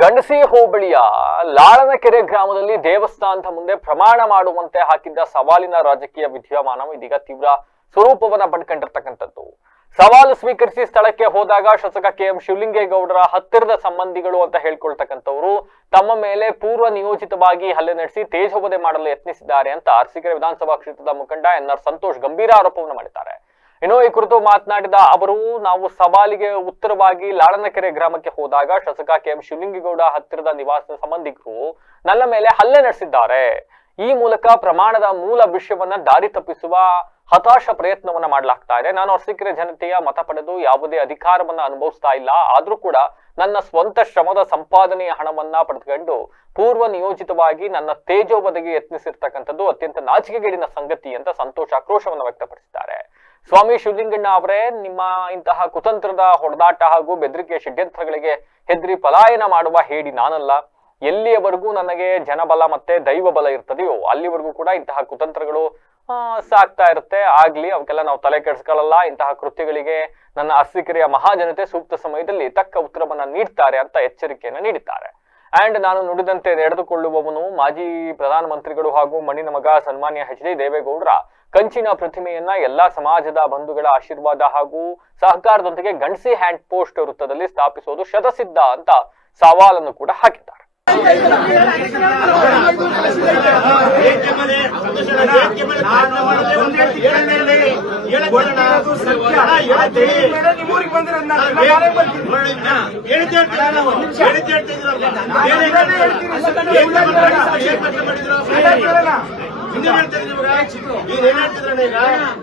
ಗಂಡಸಿ ಹೋಬಳಿಯ ಲಾಳನಕೆರೆ ಗ್ರಾಮದಲ್ಲಿ ದೇವಸ್ಥಾನದ ಮುಂದೆ ಪ್ರಮಾಣ ಮಾಡುವಂತೆ ಹಾಕಿದ್ದ ಸವಾಲಿನ ರಾಜಕೀಯ ವಿದ್ಯಮಾನ ಇದೀಗ ತೀವ್ರ ಸ್ವರೂಪವನ್ನ ಪಡ್ಕೊಂಡಿರ್ತಕ್ಕಂಥದ್ದು. ಸವಾಲು ಸ್ವೀಕರಿಸಿ ಸ್ಥಳಕ್ಕೆ ಹೋದಾಗ ಶಾಸಕ KM ಶಿವಲಿಂಗೇಗೌಡರ ಹತ್ತಿರದ ಸಂಬಂಧಿಗಳು ಅಂತ ಹೇಳ್ಕೊಳ್ತಕ್ಕಂಥವ್ರು ತಮ್ಮ ಮೇಲೆ ಪೂರ್ವ ನಿಯೋಜಿತವಾಗಿ ಹಲ್ಲೆ ನಡೆಸಿ ತೇಜೋವಧೆ ಮಾಡಲು ಯತ್ನಿಸಿದ್ದಾರೆ ಅಂತ ಅರಸೀಕೆರೆ ವಿಧಾನಸಭಾ ಕ್ಷೇತ್ರದ ಮುಖಂಡ NR ಸಂತೋಷ್ ಗಂಭೀರ ಆರೋಪವನ್ನು ಮಾಡಿದ್ದಾರೆ. ಇನ್ನು ಈ ಕುರಿತು ಮಾತನಾಡಿದ ಅವರು, ನಾವು ಸವಾಲಿಗೆ ಉತ್ತರವಾಗಿ ಲಾಳನಕೆರೆ ಗ್ರಾಮಕ್ಕೆ ಹೋದಾಗ ಶಾಸಕ KM ಶಿವಲಿಂಗೇಗೌಡ ಹತ್ತಿರದ ನಿವಾಸದ ಸಂಬಂಧಿಕರು ನನ್ನ ಮೇಲೆ ಹಲ್ಲೆ ನಡೆಸಿದ್ದಾರೆ. ಈ ಮೂಲಕ ಪ್ರಮಾಣದ ಮೂಲ ವಿಷಯವನ್ನ ದಾರಿ ತಪ್ಪಿಸುವ ಹತಾಶ ಪ್ರಯತ್ನವನ್ನ ಮಾಡಲಾಗ್ತಾ ಇದೆ. ನಾನು ಅರಸೀಕೆರೆ ಜನತೆಯ ಮತ ಪಡೆದು ಯಾವುದೇ ಅಧಿಕಾರವನ್ನ ಅನುಭವಿಸ್ತಾ ಇಲ್ಲ. ಆದ್ರೂ ಕೂಡ ನನ್ನ ಸ್ವಂತ ಶ್ರಮದ ಸಂಪಾದನೆಯ ಹಣವನ್ನ ಪಡೆದುಕೊಂಡು ಪೂರ್ವ ನಿಯೋಜಿತವಾಗಿ ನನ್ನ ತೇಜೋವಧೆಗೆ ಯತ್ನಿಸಿರ್ತಕ್ಕಂಥದ್ದು ಅತ್ಯಂತ ನಾಚಿಕೆಗೇಡಿನ ಸಂಗತಿ ಅಂತ ಸಂತೋಷ ಆಕ್ರೋಶವನ್ನು ವ್ಯಕ್ತಪಡಿಸಿದ್ದಾರೆ. ಸ್ವಾಮಿ ಶಿವಲಿಂಗಣ್ಣ ಅವರೇ, ನಿಮ್ಮ ಇಂತಹ ಕುತಂತ್ರದ ಹೊಡೆದಾಟ ಹಾಗೂ ಬೆದರಿಕೆ ಷಡ್ಯಂತ್ರಗಳಿಗೆ ಹೆದರಿ ಪಲಾಯನ ಮಾಡುವ ಹೇಡಿ ನಾನಲ್ಲ. ಎಲ್ಲಿಯವರೆಗೂ ನನಗೆ ಜನಬಲ ಮತ್ತೆ ದೈವ ಬಲ ಇರ್ತದೆಯೋ ಅಲ್ಲಿವರೆಗೂ ಕೂಡ ಇಂತಹ ಕುತಂತ್ರಗಳು ಸಾಕ್ತಾ ಇರುತ್ತೆ. ಆಗ್ಲಿ, ಅವಕ್ಕೆಲ್ಲ ನಾವು ತಲೆ ಕೆಡಿಸ್ಕೊಳ್ಳಲ್ಲ. ಇಂತಹ ಕೃತ್ಯಗಳಿಗೆ ನನ್ನ ಅರಸೀಕೆರೆಯ ಮಹಾಜನತೆ ಸೂಕ್ತ ಸಮಯದಲ್ಲಿ ತಕ್ಕ ಉತ್ತರವನ್ನ ನೀಡ್ತಾರೆ ಅಂತ ಎಚ್ಚರಿಕೆಯನ್ನ ನೀಡಿದ್ದಾರೆ. ಅಂಡ್ ನಾನು ನುಡಿದಂತೆ ನಡೆದುಕೊಳ್ಳುವವನು ಮಾಜಿ ಪ್ರಧಾನಮಂತ್ರಿಗಳು ಹಾಗೂ ಮಣ್ಣಿನ ಮಗ ಸನ್ಮಾನ್ಯ HD ದೇವೇಗೌಡರ ಕಂಚಿನ ಪ್ರತಿಮೆಯನ್ನ ಎಲ್ಲಾ ಸಮಾಜದ ಬಂಧುಗಳ ಆಶೀರ್ವಾದ ಹಾಗೂ ಸಹಕಾರದೊಂದಿಗೆ ಗಂಡಸಿ ಹ್ಯಾಂಡ್ ಪೋಸ್ಟ್ ವೃತ್ತದಲ್ಲಿ ಸ್ಥಾಪಿಸುವುದು ಶತಸಿದ್ಧ ಅಂತ ಸವಾಲನ್ನು ಕೂಡ ಹಾಕಿದ್ದಾರೆ.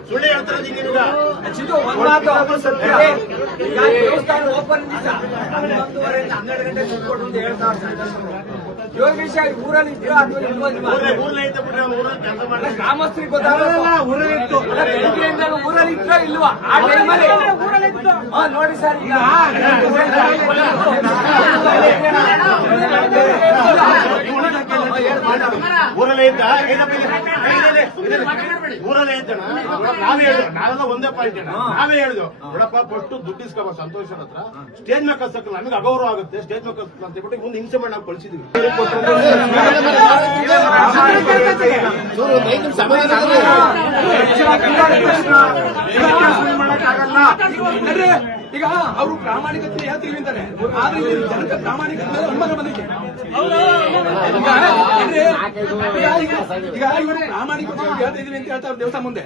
ಸುಳ್ಳು ಹೇಳ್ತಾರೆ. ಊರಲ್ಲಿ ಗ್ರಾಮಸ್ಥರಿಗೆ ಊರಲ್ಲಿ ಇದ್ರ ಇಲ್ವಾ ಆ ಟೈಮಲ್ಲಿ ನೋಡಿ ಸರ್. ಈಗ ಊರಲ್ಲೇ ಇದ್ದ ಊರಲ್ಲೇ ಇದ್ದಣ ನಾವೇ ಹೇಳಿದ್ರು, ನಾವೆಲ್ಲ ಒಂದೇ ಪಾಯಿಂಟ್ ನಾವೇ ಹೇಳಿದ್ವು, ಬಿಡಪ್ಪ ಫಸ್ಟ್ ದುಡ್ಡು ಇಸ್ಕೊಬ ಸಂತೋಷರ ಹತ್ರ ಸ್ಟೇಜ್ ಮೇಲೆ ಕಲ್ಸಕ್ಕಲ್ಲ, ನಮಗೆ ಅಗೌರವ ಆಗುತ್ತೆ ಸ್ಟೇಜ್ ಮೇಲೆ ಕಲ್ಸಲ್ಲ ಅಂತ ಹೇಳ್ಬಿಟ್ಟು ಮುಂದೆ ಹಿಂಸೆ ಮಾಡಿ ನಾವು ಕಳಿಸಿದ್ವಿ. ಈಗ ಅವರು ಪ್ರಾಮಾಣಿಕತೆ ಹೇಳ್ತೀವಿ ಅಂತಾರೆ, ಆದ್ರೆ ಜನತೆ ಪ್ರಾಮಾಣಿಕತೆ ಅನುಮಾನ ಬಂದಿದೆ. ಈಗ ಇವರು ಪ್ರಾಮಾಣಿಕತೆ ಹೇಳ್ತಾ ಇದೀವಿ ಅಂತ ಹೇಳ್ತಾರೆ ದೇವಸ್ಥಾನ ಮುಂದೆ.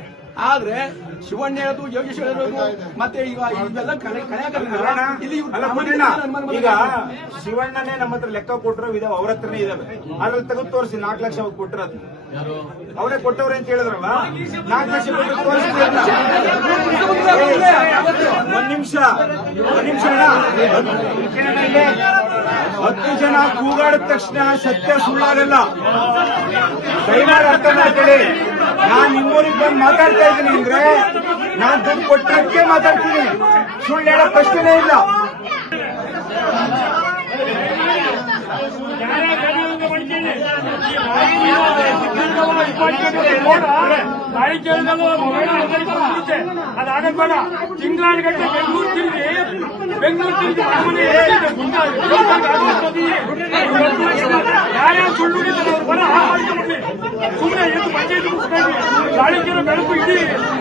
ಆದ್ರೆ ಶಿವಣ್ಣ ಹೇಳೋದು, ಯೋಗೇಶ್ ಹೇಳೋದು, ಮತ್ತೆ ಈಗ ಇವೆಲ್ಲ ಇಲ್ಲಿ ಈಗ ಶಿವಣ್ಣನೇ ನಮ್ಮ ಹತ್ರ ಲೆಕ್ಕ ಕೊಟ್ಟರು ಇದಾವೆ, ಅವ್ರ ಹತ್ರನೇ ಇದಾವೆ. ಅದ್ರಲ್ಲಿ ತೆಗೆದು ತೋರಿಸಿ 4 ಲಕ್ಷ ಕೊಟ್ಟಿರೋದು ಅವರೇ ಕೊಟ್ಟವ್ರೆ ಅಂತ ಹೇಳಿದ್ರಲ್ಲ. 4 ಲಕ್ಷ ಒಂದ್ ನಿಮಿಷ 10 ಜನ ಕೂಗಾಡಿದ ತಕ್ಷಣ ಸತ್ಯ ಸುಳ್ಳಾಗಲ್ಲ. ದಯಮಾಡಿ ಅರ್ಥ ಮಾಡ್ಕೊಳ್ಳಿ. ನಾನ್ ನಿಮ್ಮೂರಿಗೆ ಬಂದು ಮಾತಾಡ್ತಾ ಇದ್ದೀನಿ ಅಂದ್ರೆ ನಾನ್ ದುಡ್ಡು ಕೊಟ್ಟಕ್ಕೆ ಮಾತಾಡ್ತೀನಿ, ಸುಳ್ಳು ಹೇಳೋ ಪ್ರಶ್ನೆನೇ ಇಲ್ಲ. ಅದಾಗದ್ ಬೇಡ. ತಿಂಗಳಾನುಗಟ್ಟೆ ಬೆಂಗಳೂರು ತಿರುಗಿ ಯಾರ್ಯಾರು ಸುಳ್ಳು ಬರ ಸುಮ್ಮನೆ ಎಷ್ಟು ಪಂಚಾಯತ್ ಮುಗಿಸ್ಬೇಕು. ಗಾಳಿಗೆಲ್ಲ ಬೆಳಕು ಇಡೀ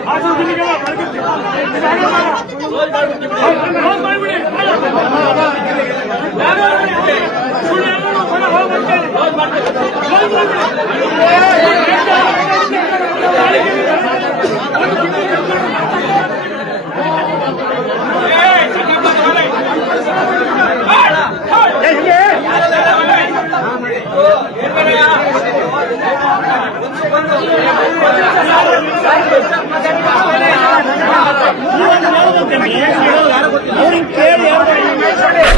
ಹಾಸನ ಜಿಲ್ಲೆಗೆಲ್ಲ ಬೆಳಗುತ್ತೆ. ಮಾಡ್ಬಿಡಿ ಸುಳ್ಳು ಬರ ಹೋಗ್ಬರ್ತೇನೆ.